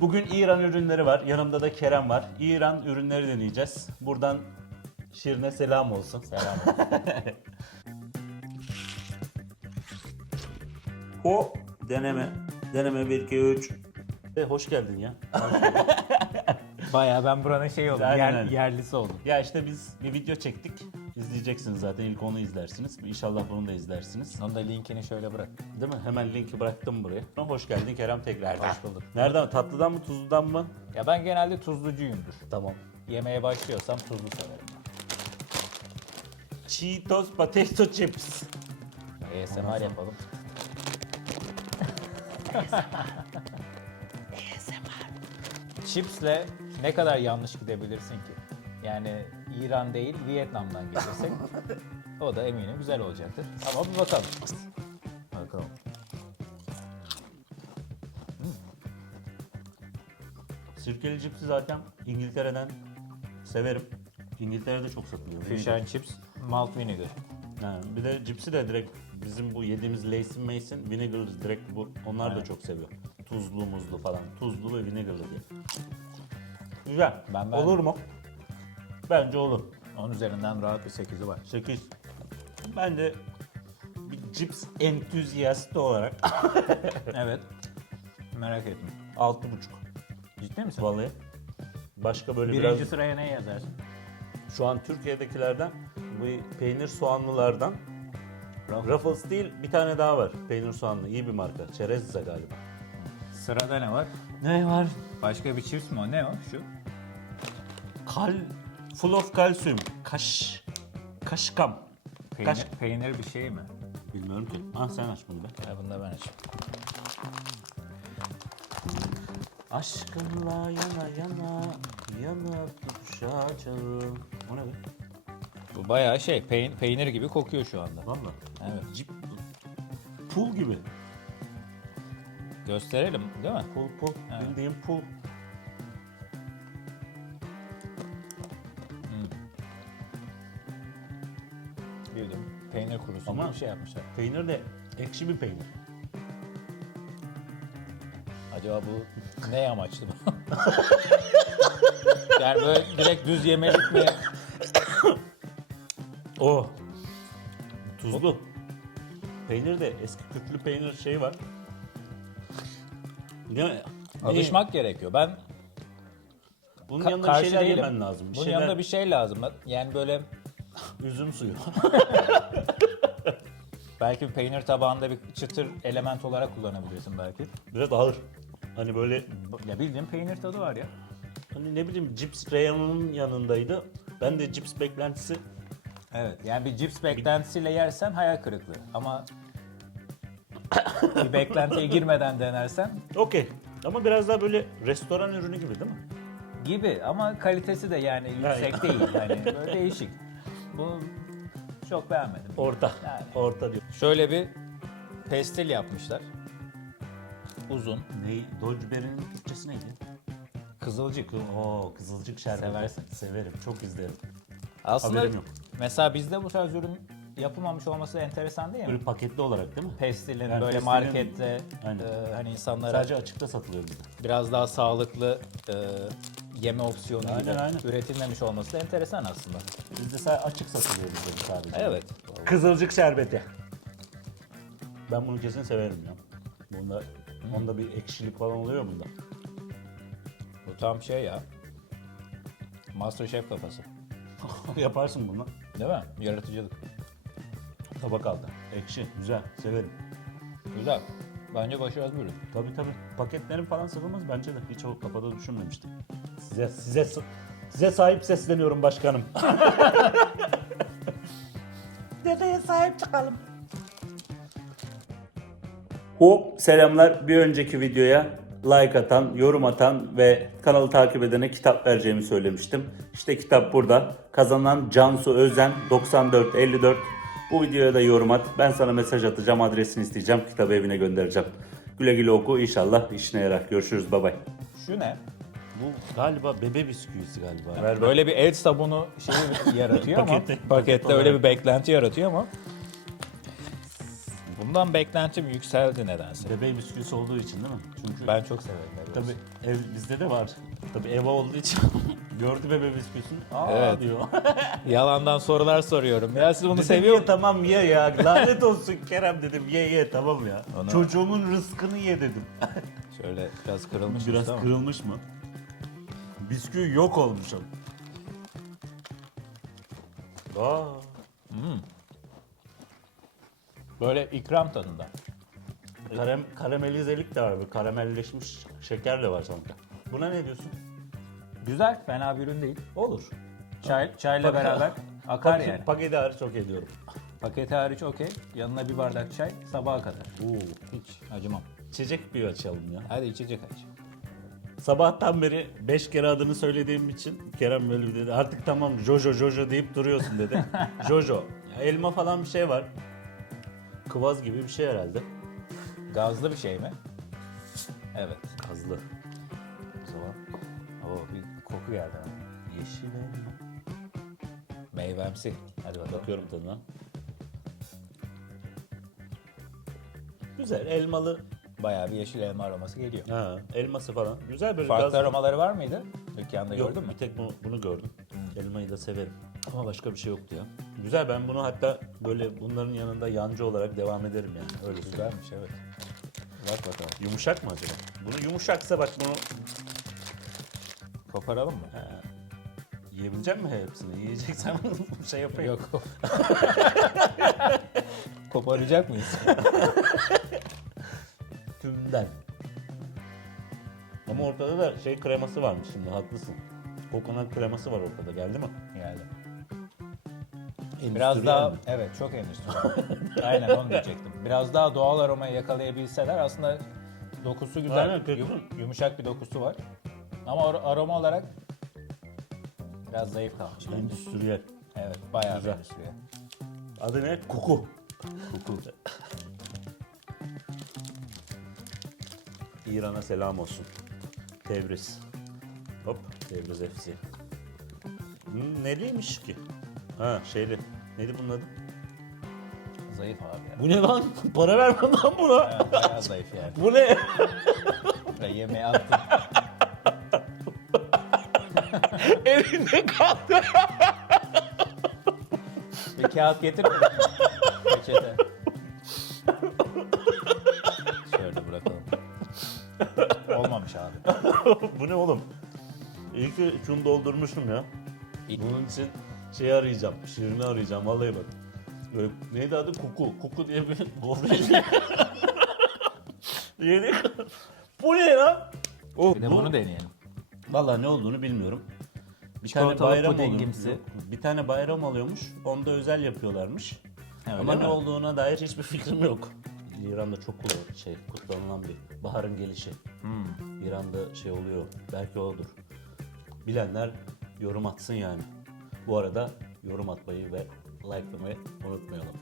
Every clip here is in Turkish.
Bugün İran ürünleri var. Yanımda da Kerem var. İran ürünleri deneyeceğiz. Buradan Şirin'e selam olsun. Selam. Ho deneme. Deneme 1 2 3. E, hoş geldin ya. Bayağı ben buranın şey oldum. Aynen yer- öyle. yerlisi oldum. Ya işte biz bir video çektik. İzleyeceksiniz zaten. İlk onu izlersiniz. İnşallah bunu da izlersiniz. Onun da linkini şöyle bırak. Değil mi? Hemen linki bıraktım buraya. Hoş geldin Kerem tekrar. Hoş bulduk. Nereden? Tatlıdan mı tuzludan mı? Ya ben genelde tuzlucuyumdur. Tamam. Yemeğe başlıyorsam tuzlu severim. Cheetos potato chips. ASMR yapalım. Chips'le ne kadar yanlış gidebilirsin ki? Yani İran değil Vietnam'dan gelirsek o da eminim güzel olacaktır. Ama bir bakalım. Bakalım. Sirkeli cipsi zaten İngiltere'den severim. İngiltere'de çok satılıyor. Fish and chips, malt vinegar. Ha, bir de cipsi de direkt bizim bu yediğimiz Lay's'in Mace'in vinegar direkt bu. Onlar da Aynen. çok seviyor. Tuzlu muzlu falan. Tuzlu ve vinegarlı diye. Güzel. Ben olur beğendim. mu? Bence olur. Onun üzerinden rahat bir 8'i var. 8. Ben de bir cips entüzyasti olarak Evet. Merak ettim. 6,5. Ciddi misin? Vallahi. Başka böyle Birinci biraz sıraya ne yazarsın? şu an Türkiye'dekilerden bu peynir soğanlılardan Ruffles değil bir tane daha var. Peynir soğanlı iyi bir marka. Çerezza galiba. Sırada ne var? Ne var? Başka bir chips mi o? Ne o? Şu. Kal full of kalsiyum. Kaş kaşkam. Peynir, Kaş peynir bir şey mi? bilmiyorum ki. Ah sen aç bunu be. Ya bunu da ben açayım. Aşkınla yana yana yana tutuşacağım. O ne be? Bu bayağı şey peyn- peynir gibi kokuyor şu anda. Valla. Evet. Cip pul gibi. Gösterelim değil mi? Pul pul. Evet. Bildiğin pul. Bildim. Peynir kurusu Ama- gibi bir şey yapmışlar. Peynir de ekşi bir peynir. Acaba bu ne amaçlı bu? yani böyle direkt düz yemelik mi? O. Tuzlu. Peynir de eski küflü peynir şey var. Değil mi? Alışmak gerekiyor. Ben Bunun ka- yanında bir karşı şeyler değilim. yemen lazım. Bir Bunun şeyler, yanında bir şey lazım. Yani böyle üzüm suyu. belki bir peynir tabağında bir çıtır element olarak kullanabilirsin belki. Biraz ağır. Hani böyle Ya bildiğin peynir tadı var ya. hani ne bileyim cips reyonunun yanındaydı. Ben de cips beklentisi Evet. Yani bir cips beklentisiyle yersen hayal kırıklığı. Ama bir beklentiye girmeden denersen okey. Ama biraz daha böyle restoran ürünü gibi değil mi? gibi ama kalitesi de yani yüksek değil. Yani böyle değişik. Bu çok beğenmedim. Orta. Yani. Orta diyor. Şöyle bir pestil yapmışlar. Uzun. Ne? Dolceberry'nin Türkçesi neydi? Kızılcık. Oo, kızılcık şerbeti. Seversin. Severim. Çok izlerim. Aslında Haberim yok. mesela bizde bu tarz ürün yapılmamış olması enteresan değil mi? Böyle paketli olarak değil mi? Pestilin Yani böyle pestilin- markette e, hani insanlara Sadece açıkta satılıyor bizde. biraz daha sağlıklı e, yeme opsiyonu Aynen, aynen. üretilmemiş olması da enteresan aslında. Bizde sadece açık satılıyor bizde sadece. Evet. Kızılcık şerbeti. Ben bunu kesin severim ya. Bunda, onda bir ekşilik falan oluyor bunda. Bu tam şey ya. Masterchef kafası. Yaparsın bunu. Değil mi? Yaratıcılık. Tabak aldı. Ekşi, güzel, severim. Güzel. Bence başarılı bir ürün. Tabii tabii. Paketlerin falan satılmaz bence de. Hiç o kafada düşünmemiştim. Size size size sahip sesleniyorum başkanım. Dedeye sahip çıkalım. Hop selamlar. Bir önceki videoya like atan, yorum atan ve kanalı takip edene kitap vereceğimi söylemiştim. İşte kitap burada. Kazanan Cansu Özen 9454. Bu videoya da yorum at. Ben sana mesaj atacağım, adresini isteyeceğim. Kitabı evine göndereceğim. Güle güle oku. İnşallah işine yarar. Görüşürüz. Bay bay. Şu ne? Bu galiba bebe bisküvisi galiba. Böyle bir el sabunu şeyi yaratıyor ama Paketi- pakette paket öyle bir beklenti yaratıyor ama Bundan beklentim yükseldi nedense. Bebe bisküvisi olduğu için değil mi? Çünkü Ben çok severim. tabii ev bizde de var. Tabii eva olduğu için gördü bebe bisküvisini. Aa Evet. diyor. Yalandan sorular soruyorum. Ya siz bunu Dedim, seviyor ye musunuz? tamam ye ya. Lanet olsun Kerem dedim. Ye ye tamam ya. Onu- Çocuğumun rızkını ye dedim. Şöyle biraz kırılmış. Biraz ama. kırılmış mı? Bisküvi yok olmuş ama. Aa. Böyle ikram tadında. Karem, karamelizelik de var. böyle Karamelleşmiş şeker de var sanki. Buna ne diyorsun? Güzel, fena bir ürün değil. Olur. Çay, çayla beraber akar yani. Paketi hariç çok ediyorum. Paketi hariç okey. Yanına bir bardak çay sabaha kadar. Oo. Hiç acımam. İçecek bir açalım ya. Hadi içecek aç. Sabahtan beri 5 kere adını söylediğim için Kerem böyle bir dedi. Artık tamam Jojo Jojo deyip duruyorsun dedi. Jojo. Ya elma falan bir şey var. Kıvaz gibi bir şey herhalde. Gazlı bir şey mi? Evet. Kazlı. O zaman Oo, bir geldi. ha. Yeşil elma. Meyvemsi. Hadi bakalım. Bakıyorum tadına. Güzel elmalı. Bayağı bir yeşil elma aroması geliyor. Ha, elması falan. Güzel böyle Farklı gazlı. aromaları var mıydı? Dükkanda Yok gördün mü? bir tek bu- bunu gördüm. Elmayı da severim. Ama başka bir şey yoktu ya. Güzel ben bunu hatta böyle bunların yanında yancı olarak devam ederim yani. Öyle güzel. Güzelmiş evet. Bak bakalım. Yumuşak mı acaba? Bunu yumuşaksa bak bunu Koparalım mı? he, yiyebilecek mi hepsini? Yiyeceksen şey yapayım. Yok. Koparacak mıyız? Tümden. Ama ortada da şey kreması varmış şimdi haklısın. Kokonat kreması var ortada geldi mi? Geldi. Biraz daha mi? evet çok endüstriyel. Aynen onu diyecektim. Biraz daha doğal aromayı yakalayabilseler aslında dokusu güzel. Aynen, Yum- yumuşak bir dokusu var. Ama ar- aroma olarak biraz zayıf kalmış. Endüstriyel. Evet bayağı Güzel. endüstriyel. Adı ne? Kuku. Kuku. İran'a selam olsun. Tebriz. Hop Tebriz FC. Hmm, neliymiş ki? Ha şeyli. Neydi bunun adı? Zayıf abi ya. Bu ne lan? Para vermem lan buna. Evet, bayağı zayıf yani. Bu ne? Ve yemeği attım. Elinde kaldı. Bir kağıt getir mi? Peçete. Şöyle bırakalım. Olmamış abi. Bu ne oğlum? İyi ki şunu doldurmuşum ya. İyi. Bunun için şey arayacağım. Şirini arayacağım. Vallahi bak. Böyle, neydi adı? Kuku. Kuku diye bir gofret. Yedik. Bu ne lan? Oh, Bir de bu- bunu deneyelim. Vallahi ne olduğunu bilmiyorum. Bir Çikolatalı tane bayram pudingimsi. oluyormuş. Bir tane bayram oluyormuş. Onda özel yapıyorlarmış. Ha, öyle Ama mi? ne olduğuna dair hiçbir fikrim yok. İran'da çok kula- şey kutlanılan bir baharın gelişi. Hmm. İran'da şey oluyor. Belki odur. Bilenler yorum atsın yani. Bu arada yorum atmayı ve likelamayı unutmayalım.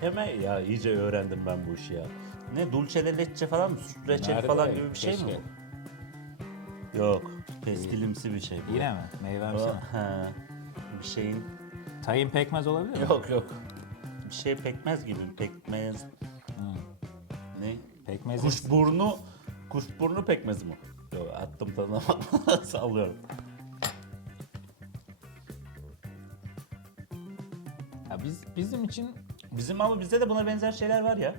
Hemen ya iyice öğrendim ben bu işi ya. Ne dulce de leche falan mı? Süt reçeli Nerede falan gibi bir şey mi Keşke. bu? Yok. Pestilimsi bir şey bu. Yine mi? Meyvemsi mi? He, bir şeyin Tayin pekmez olabilir mi? yok yok. Bir şey pekmez gibi. Pekmez Hmm. ne? Pekmezin Kuşburnu kuşburnu pekmez mi? Yok attım tadına sallıyorum. Ya biz bizim için Bizim ama bizde de buna benzer şeyler var ya.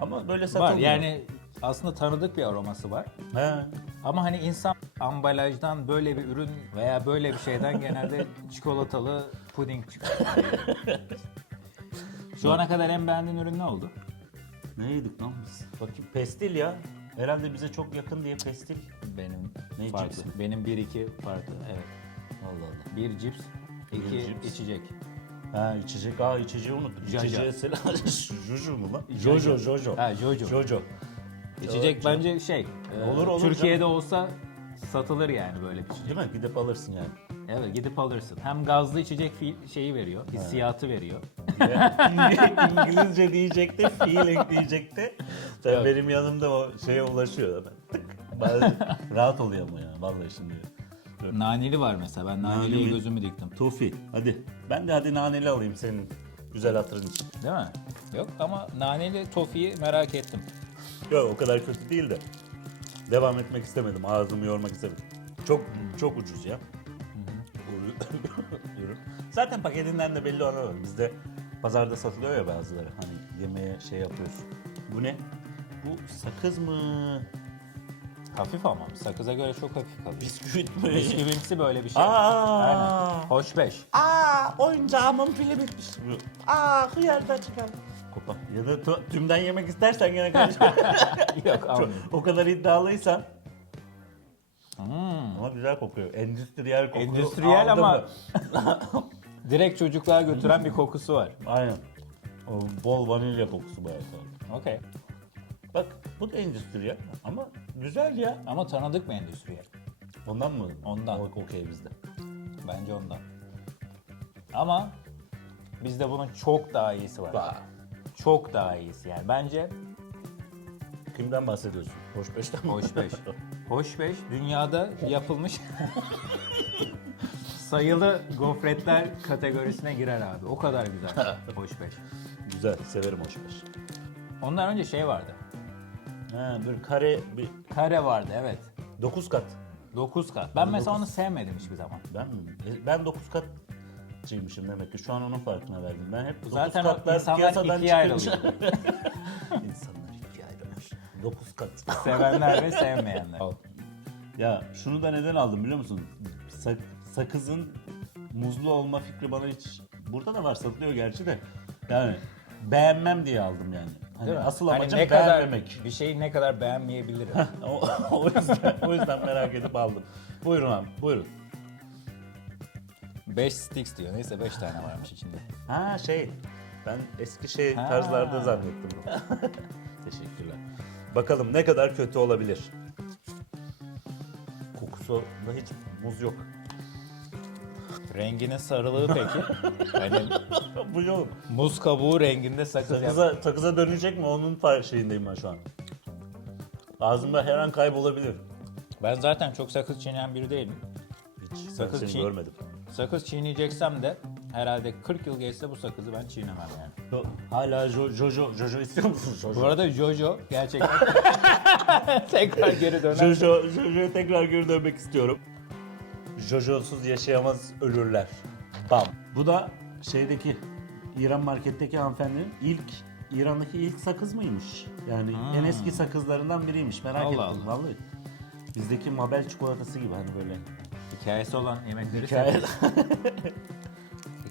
Ama böyle var. satılmıyor. Yani aslında tanıdık bir aroması var. He. Ama hani insan ambalajdan böyle bir ürün veya böyle bir şeyden genelde çikolatalı puding çıkıyor. Şu ana kadar en beğendiğin ürün ne oldu? Ne yedik lan biz? Bakayım pestil ya. Herhalde bize çok yakın diye pestil. Benim Ne, farklı. mi? Benim 1 2 farklı. Evet. Allah Allah. Bir cips, iki Bir cips. içecek. Ha içecek. Aa içeceği unuttum. Jaja. İçeceği selam. Juju mu lan? Jojo, Jojo. Ha Jojo. Jojo. İçecek bence şey. e, Olur, olur Türkiye'de olsa satılır yani böyle bir şey. Değil mi? Gidip alırsın yani. Evet gidip alırsın. Hem gazlı içecek fi- şeyi veriyor, hissiyatı veriyor. İngilizce diyecekti, feeling diyecekti. Yok. benim yanımda o şeye ulaşıyor hemen. Rahat oluyor ama ya vallahi şimdi. Naneli var mesela. Ben naneliye Naneli. gözümü diktim. Tofi hadi. Ben de hadi naneli alayım senin Güzel hatırın için. Değil mi? Yok ama naneli tofiyi merak ettim. Yok o kadar kötü değil de. Devam etmek istemedim. Ağzımı yormak istemedim. Çok çok ucuz ya. Ürün. Zaten paketinden de belli olan var. Bizde pazarda satılıyor ya bazıları. Hani yemeğe şey yapıyorsun. Bu ne? Bu sakız mı? Hafif ama sakıza göre çok hafif kalıyor. Bisküvit mi? Bisküvimsi böyle bir şey. Aa! Aynen. Hoş beş. Aa, oyuncağımın pili bitmiş. Aa, hıyarda çıkan. Kopa. Ya da tu- tümden yemek istersen gene karışma. Yok almayayım. o kadar iddialıysan. Hmm. Ama güzel kokuyor. Endüstriyel kokuyor. Endüstriyel Aldı ama mı? direkt çocukluğa götüren bir kokusu var. Aynen. O bol vanilya kokusu bayağı sağlam. Okey. Bak bu da endüstriyel ama güzel ya. Ama tanıdık mı endüstriye? Ondan mı? Ondan. O- Okey bizde. Bence ondan. Ama bizde bunun çok daha iyisi var. Vay. Çok daha iyisi yani. Bence Kimden bahsediyorsun? Hoş beşten mi? Hoş beş. Hoş beş dünyada yapılmış sayılı gofretler kategorisine girer abi. O kadar güzel. Hoş beş. güzel. Severim hoş beş. Ondan önce şey vardı. Ha, böyle kare bir Kare vardı evet. 9 kat. 9 kat. Ben mesela onu sevmedim hiçbir zaman. Ben mi? E, Ben 9 katçıymışım demek ki. Şu an onun farkına verdim. Ben hep 9 Zaten o katlar insanlar piyasadan ikiye çıkınca-. İnsanlar ikiye ayrılmış. 9 kat. Sevenler ve sevmeyenler. ya şunu da neden aldım biliyor musun? Sak- sakızın muzlu olma fikri bana hiç... Burada da var satılıyor gerçi de. Yani beğenmem diye aldım yani. Hani Değil mi? asıl Hani amacım ne kadar beğenmemek. bir şeyi ne kadar beğenmeyebilirim. o, o yüzden, o yüzden merak edip aldım. Buyurun abi, buyurun. 5 sticks diyor. Neyse 5 tane varmış içinde. Ha şey, ben eski şey Ha. tarzlarda zannettim. Teşekkürler. Bakalım ne kadar kötü olabilir. Kokusunda hiç muz yok. Renginin sarılığı peki? Hani Bu yok. muz kabuğu renginde sakız yap. Sakıza, sakıza dönecek mi onun far şeyindeyim ben şu an. Ağzımda her an kaybolabilir. Ben zaten çok sakız çiğneyen biri değilim. Hiç Sakız seni çiğ- görmedim. Sakız çiğneyeceksem de herhalde 40 yıl geçse bu sakızı ben çiğnemem yani. Yo- Hala jo, Jojo, Jojo istiyor musun? Jojo? Bu arada Jojo gerçekten tekrar geri döner. Jojo, Jojo'ya tekrar geri dönmek istiyorum. Jojo'suz yaşayamaz ölürler. Bam. Bu da şeydeki İran marketteki hanımefendinin ilk İran'daki ilk sakız mıymış? Yani en eski sakızlarından biriymiş. Merak. Allah ettim Allah. vallahi. Bizdeki Mabel çikolatası gibi hani böyle. Hikayesi olan yemekleri Hikaye.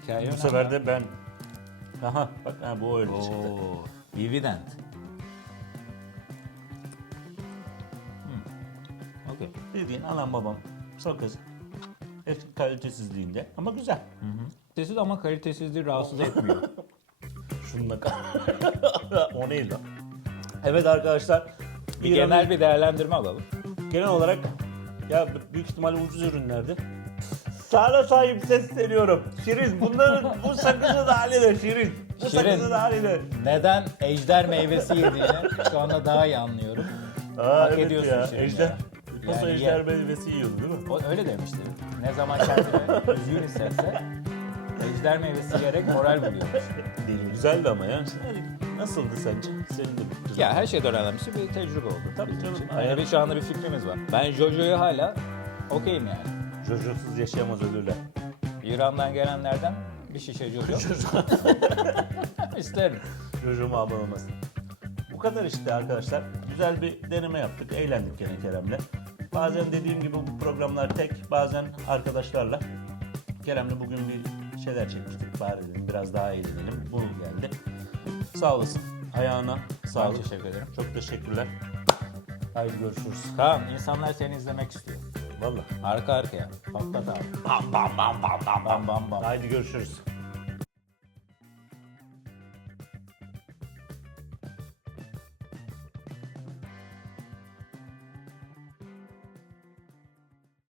Hikaye bu önemli. sefer de ben Aha bak ha, bu öyle çıktı. Oo, Vivident. Hmm. Okey. Bildiğin anam babam sakız. Eski kalitesizliğinde ama güzel. Sessiz ama kalitesizliği rahatsız etmiyor. Şununla kal. o neydi? Evet arkadaşlar. Bir İran'ın- genel bir değerlendirme alalım. genel olarak ya büyük ihtimalle ucuz ürünlerdi. Sana sahip sesleniyorum. Şirin bunların bu sakızın hali de Şirin. Bu Şirin. sakızın hali de. Neden ejder meyvesi yediğini şu anda daha iyi anlıyorum. Aa, Hak evet ediyorsun ya. Şirin Ejder. ya. Nasıl Yani ejder ye- meyvesi yiyordu değil mi? O öyle demişti. Ne zaman kendini üzgün hissetse ejder meyvesi yiyerek moral buluyormuş. Değil. Güzeldi ama ya. Nasıldı sence? Senin de bir Ya her şeyden önemlisi bir tecrübe oldu. Tabii canım. Yani bir şu anda bir fikrimiz var. Ben Jojo'yu hala okeyim yani. Jojosuz yaşayamaz ölürler. İran'dan gelenlerden bir şişe Jojo isterim. Jojo'mu abone Bu kadar işte arkadaşlar. Güzel bir deneme yaptık. Eğlendik gene Kerem'le. Bazen dediğim gibi bu programlar tek, bazen arkadaşlarla. Kerem'le bugün bir şeyler çekmiştik. Bari dedim biraz daha eğlenelim. Bu geldi. Sağ olasın. Ayağına Sağ sağlık. teşekkür ederim. Çok teşekkürler. Haydi görüşürüz. Kaan insanlar seni izlemek istiyor. Vallahi. Arka arkaya. Patlat abi. Bam bam bam bam Bam bam bam. Haydi görüşürüz.